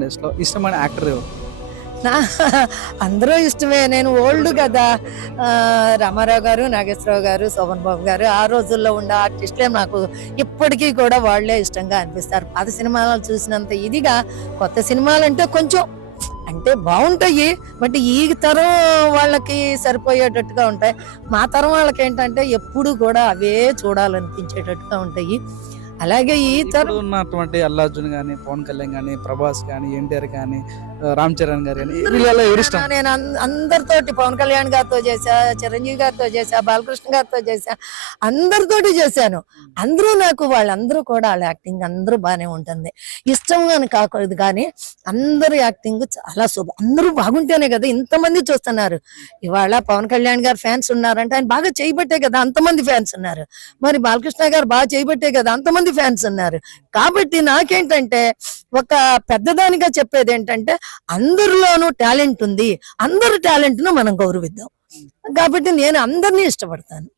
ఇండస్ట్రీలో ఇష్టమైన యాక్టర్ ఎవరు? నా అందరూ ఇష్టమే. నేను ఓల్డ్ కదా. రామారావు గారు, నాగేశ్వరరావు గారు, శోభన్ బాబు గారు, ఆ రోజుల్లో ఉన్న ఆర్టిస్టులే నాకు ఇప్పటికీ కూడా వాళ్ళే ఇష్టంగా అనిపిస్తారు. పాత సినిమాలు చూసినంత ఇదిగా కొత్త సినిమాలంటే కొంచెం అంటే బాగుంటాయి, బట్ ఈ తరం వాళ్ళకి సరిపోయేటట్టుగా ఉంటాయి. మా తరం వాళ్ళకి ఏంటంటే ఎప్పుడు కూడా అవే చూడాలనిపించేటట్టుగా ఉంటాయి. అలాగే ఈ ఇప్పుడు తరం ఉన్నటువంటి అల్లు అర్జున్ గానీ, పవన్ కళ్యాణ్ గానీ, ప్రభాస్ గానీ, ఎన్టీఆర్ గానీ, రామ్ చరణ్ గారు గానీ వీళ్ళలో ఎవరు ఇష్టం? నేను అందరితోటి పవన్ కళ్యాణ్ గారితో చేశా, చిరంజీవి గారితో చేశా, బాలకృష్ణ గారితో చేశా, అందరితోటి చేశాను. అందరూ నాకు వాళ్ళందరూ కూడా వాళ్ళ యాక్టింగ్ అందరూ బాగానే ఉంటుంది. ఇష్టం అని కాకూడదు కానీ అందరూ యాక్టింగ్ చాలా అందరూ బాగుంటేనే కదా ఇంతమంది చూస్తున్నారు. ఇవాళ పవన్ కళ్యాణ్ గారు ఫ్యాన్స్ ఉన్నారంటే ఆయన బాగా చేయబట్టే కదా అంతమంది ఫ్యాన్స్ ఉన్నారు. మరి బాలకృష్ణ గారు బాగా చేయబట్టే కదా అంతమంది ఫ్యాన్స్ ఉన్నారు. కాబట్టి నాకేంటంటే ఒక పెద్దదానిగా చెప్పేది ఏంటంటే అందరిలోనూ టాలెంట్ ఉంది, అందరి టాలెంట్ ను మనం గౌరవిద్దాం. కాబట్టి నేను అందరినీ ఇష్టపడతాను.